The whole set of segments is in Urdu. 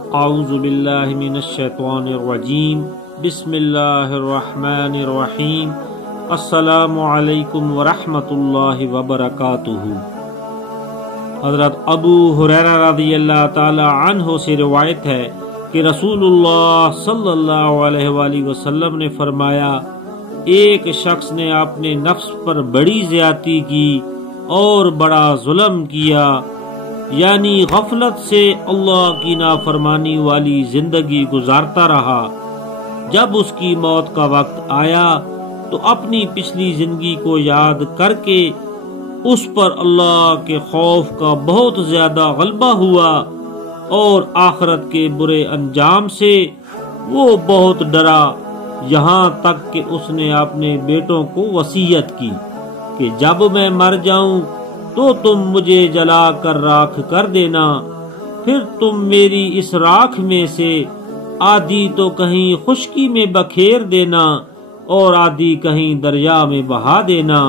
اعوذ باللہ من الشیطان الرجیم بسم اللہ الرحمن الرحیم السلام علیکم ورحمۃ اللہ وبرکاتہ۔ حضرت ابو ہریرہ رضی اللہ تعالی عنہ سے روایت ہے کہ رسول اللہ صلی اللہ علیہ وآلہ وسلم نے فرمایا، ایک شخص نے اپنے نفس پر بڑی زیادتی کی اور بڑا ظلم کیا، یعنی غفلت سے اللہ کی نافرمانی والی زندگی گزارتا رہا۔ جب اس کی موت کا وقت آیا تو اپنی پچھلی زندگی کو یاد کر کے اس پر اللہ کے خوف کا بہت زیادہ غلبہ ہوا اور آخرت کے برے انجام سے وہ بہت ڈرا، یہاں تک کہ اس نے اپنے بیٹوں کو وصیت کی کہ جب میں مر جاؤں تو تم مجھے جلا کر راکھ کر دینا، پھر تم میری اس راکھ میں سے آدھی تو کہیں خشکی میں بکھیر دینا اور آدھی کہیں دریا میں بہا دینا،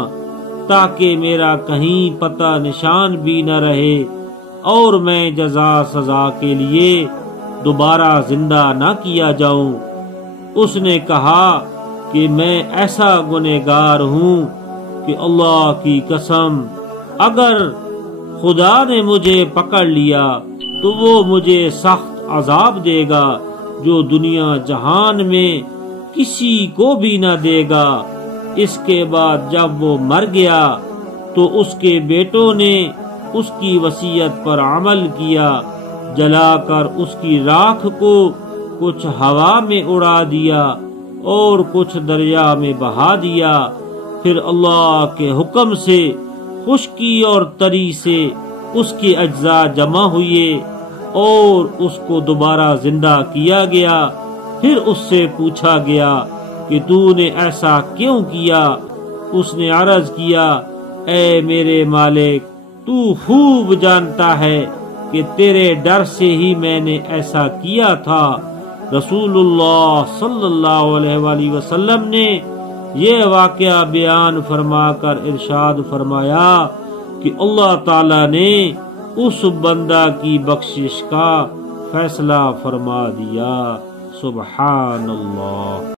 تاکہ میرا کہیں پتہ نشان بھی نہ رہے اور میں جزا سزا کے لیے دوبارہ زندہ نہ کیا جاؤں۔ اس نے کہا کہ میں ایسا گنہگار ہوں کہ اللہ کی قسم، اگر خدا نے مجھے پکڑ لیا تو وہ مجھے سخت عذاب دے گا جو دنیا جہان میں کسی کو بھی نہ دے گا۔ اس کے بعد جب وہ مر گیا تو اس کے بیٹوں نے اس کی وصیت پر عمل کیا، جلا کر اس کی راکھ کو کچھ ہوا میں اڑا دیا اور کچھ دریا میں بہا دیا، پھر اللہ کے حکم سے خشکی اور تری سے اس کے اجزاء جمع ہوئے اور اس کو دوبارہ زندہ کیا گیا۔ پھر اس سے پوچھا گیا کہ تو نے ایسا کیوں کیا؟ اس نے عرض کیا، اے میرے مالک، تو خوب جانتا ہے کہ تیرے ڈر سے ہی میں نے ایسا کیا تھا۔ رسول اللہ صلی اللہ علیہ وآلہ وسلم نے یہ واقعہ بیان فرما کر ارشاد فرمایا کہ اللہ تعالی نے اس بندہ کی بخشش کا فیصلہ فرما دیا۔ سبحان اللہ۔